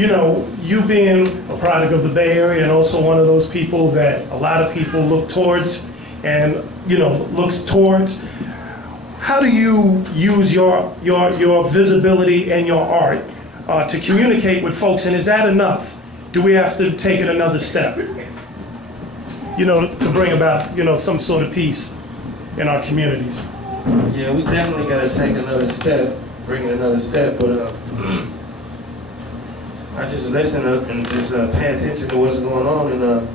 you know, you being a product of the Bay Area and also one of those people that a lot of people look towards and, you know, looks towards, how do you use your visibility and your art to communicate with folks, and is that enough? Do we have to take it another step, you know, to bring about, you know, some sort of peace in our communities? Yeah, we definitely got to take another step, bring it another step, but I just listen and just pay attention to what's going on, and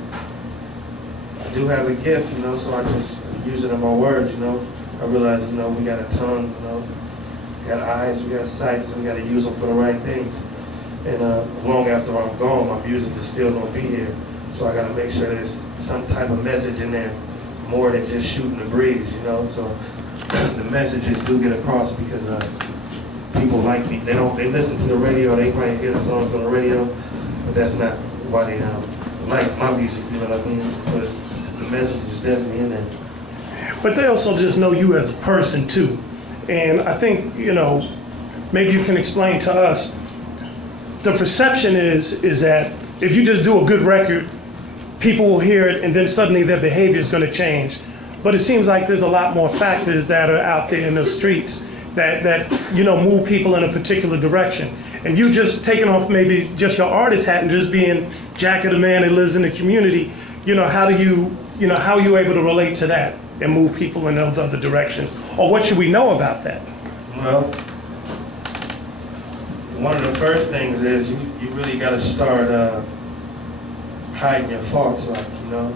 I do have a gift, you know, so I just use it in my words, you know. I realize, you know, we got a tongue, you know, we got eyes, we got sight, so we got to use them for the right things. And long after I'm gone, my music is still going to be here. So I got to make sure there's some type of message in there, more than just shooting the breeze, you know. So the messages do get across because people like me. They listen to the radio, they might hear the songs on the radio, but that's not why they like my music, you know what I mean? So the message is definitely in there. But they also just know you as a person too. And I think, you know, maybe you can explain to us, the perception is that if you just do a good record, people will hear it and then suddenly their behavior is going to change. But it seems like there's a lot more factors that are out there in the streets that you know, move people in a particular direction. And you just taking off maybe just your artist hat and just being Jacka, the man that lives in the community, you know, how are you able to relate to that and move people in those other directions? Or what should we know about that? Well, one of the first things is you really got to start hiding your faults, like, you know.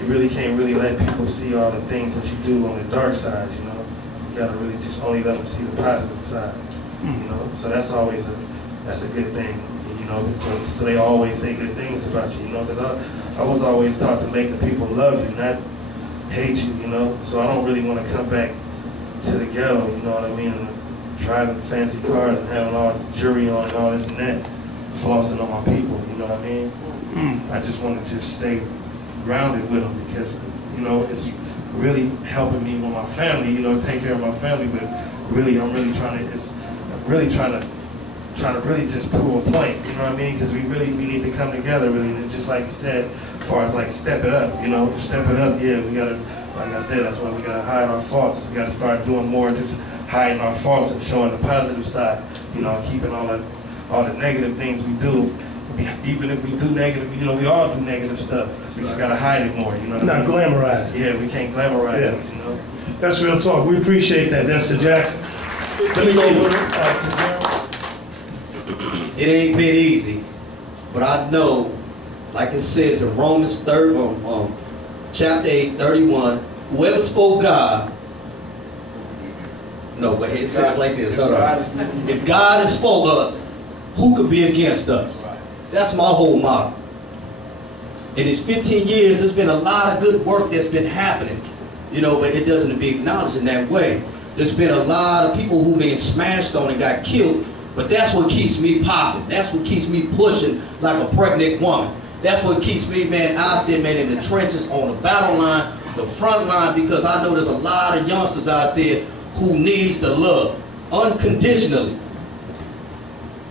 You really can't really let people see all the things that you do on the dark side, you know. You got to really just only let them see the positive side, you know. So that's always that's a good thing, you know. So they always say good things about you, you know, because I was always taught to make the people love you, not hate you, you know. So I don't really want to come back to the ghetto, you know what I mean, and driving fancy cars and having all jewelry on and all this and that, flossing on my people, you know what I mean. I just want to just stay grounded with them because, you know, it's really helping me with my family, you know, take care of my family. But really, I'm really trying to really just prove a point, you know what I mean? Because we need to come together, really. And just like you said, as far as like step it up, you know, step it up. Yeah, we gotta, like I said, that's why we gotta hide our faults. We gotta start doing more, just hiding our faults and showing the positive side, you know, keeping all the negative things we do. Even if we do negative, you know, we all do negative stuff. We just gotta hide it more, you know. Not glamorize it. Yeah, we can't glamorize it, you know. That's real talk. We appreciate that. That's Tha Jacka. Let me go over to It ain't been easy, but I know, like it says in Romans chapter 8:31, whoever spoke God. No, but it says like this. Hold on. If God is for us, who could be against us? That's my whole motto. In these 15 years, there's been a lot of good work that's been happening, you know, but it doesn't be acknowledged in that way. There's been a lot of people who've been smashed on and got killed, but that's what keeps me popping. That's what keeps me pushing like a pregnant woman. That's what keeps me, man, out there, man, in the trenches, on the battle line, the front line, because I know there's a lot of youngsters out there who needs the love unconditionally.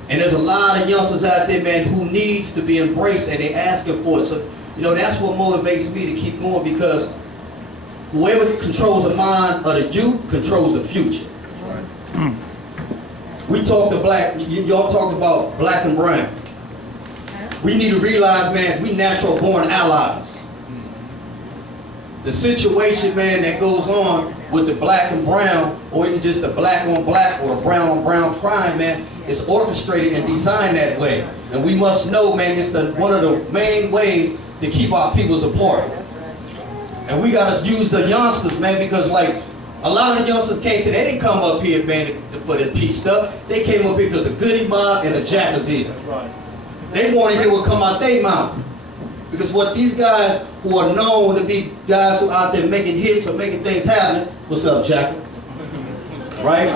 And there's a lot of youngsters out there, man, who needs to be embraced, and they're asking for it. So, you know, that's what motivates me to keep going, because whoever controls the mind of the youth controls the future. Right. We talk to black, y'all talk about black and brown. We need to realize, man, we natural born allies. The situation, man, that goes on with the black and brown, or even just the black on black or brown on brown crime, man, is orchestrated and designed that way. And we must know, man, it's one of the main ways to keep our peoples apart. And we gotta use the youngsters, man, because like a lot of the youngsters they didn't come up here, man, for the peace stuff. They came up here because the Goody Mob and the Jackas here. That's right. They want to hear what come out their mouth. Because what these guys who are known to be guys who are out there making hits or making things happen, what's up, Jacka? Right?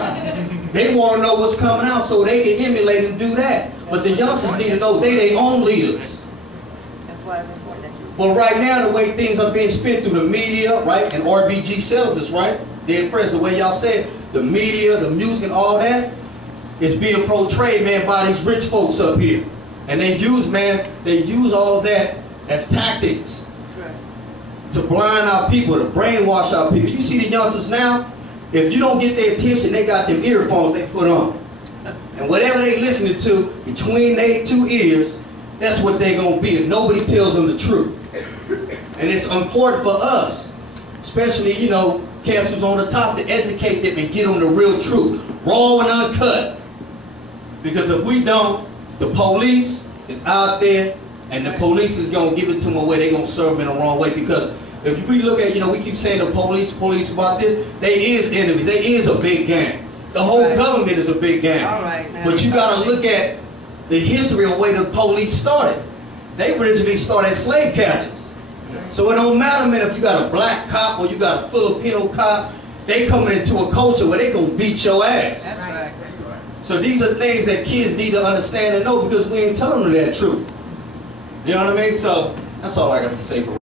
They want to know what's coming out so they can emulate and do that. But the youngsters need to know they their own leaders. That's why it's important that you... But right now, the way things are being spent through the media, right, and RBG sells this, right? Dead press, the way y'all said, the media, the music, and all that is being portrayed, man, by these rich folks up here. And they use all that as tactics to blind our people, to brainwash our people. You see the youngsters now, if you don't get their attention, they got them earphones they put on. And whatever they listening to between their two ears, that's what they're going to be if nobody tells them the truth. And it's important for us, especially, you know, cats who's on the top, to educate them and get them the real truth, raw and uncut. Because if we don't, the police is out there, and the police is going to give it to them a way they're going to serve them in the wrong way. Because if we look at, you know, we keep saying the police about this, they is enemies, they is a big gang. The whole government is a big gang. All right, now, but you got to look at the history of the way the police started. They originally started as slave catchers. So it don't matter, man, if you got a black cop or you got a Filipino cop, they coming into a culture where they gonna beat your ass. That's right. So these are things that kids need to understand and know, because we ain't telling them that truth. You know what I mean? So that's all I got to say for